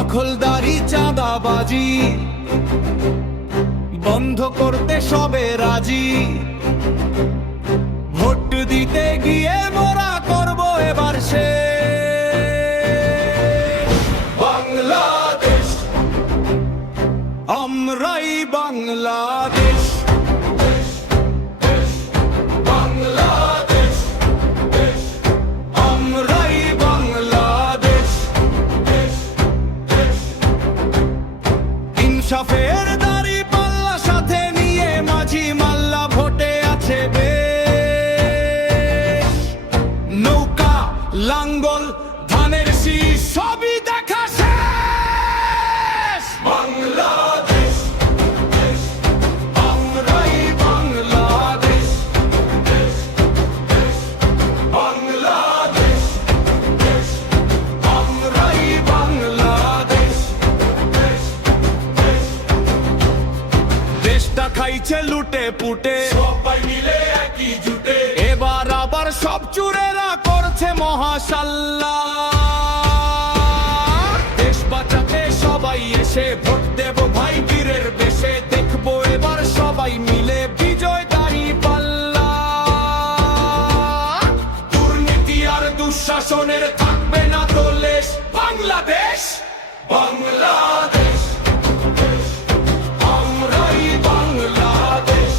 দখলদারি চাঁদাবাজি বন্ধ করতে সবে রাজি। ভোট দিতে গিয়ে মোরা করব এবার শেষ। বাংলাদেশ, আমরাই বাংলাদেশ। বাংলাদেশ, আমরাই বাংলাদেশ। ইনসাফের দাড়ি পাল্লা সাথে নিয়ে মাঝি মাল্লা ভোটে আছে বেশ। নৌকা লাঙ্গল ধানের শীষ সবই দেখা শেষ। বাংলাদেশ, আমরাই বাংলাদেশ। বাংলাদেশ, আমরাই বাংলাদেশ। দেশটা খাইছে লুটে পুটে সবাই মিলে একই জুটে। এবার আবার সব চুরেরা করছে মহাশাল্লা। দেশ বাঁচাতে সবাই এসে ভোট দেব ভাই বীরের বেশে। দেখবো এবার সবাই মিলে বিজয় দাঁড়ি পাল্লা। দুর্নীতি আর দুঃশাসনের থাকবে না তো লেশ। বাংলাদেশ, বাংলাদেশ, আমরাই বাংলাদেশ।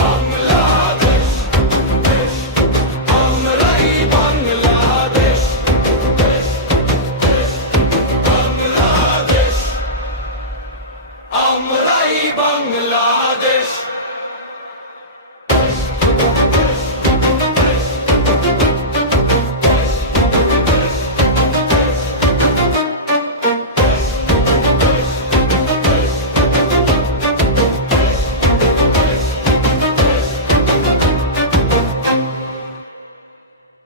বাংলাদেশ, আমরাই বাংলাদেশ। বাংলাদেশ, আমরাই বাংলাদেশ।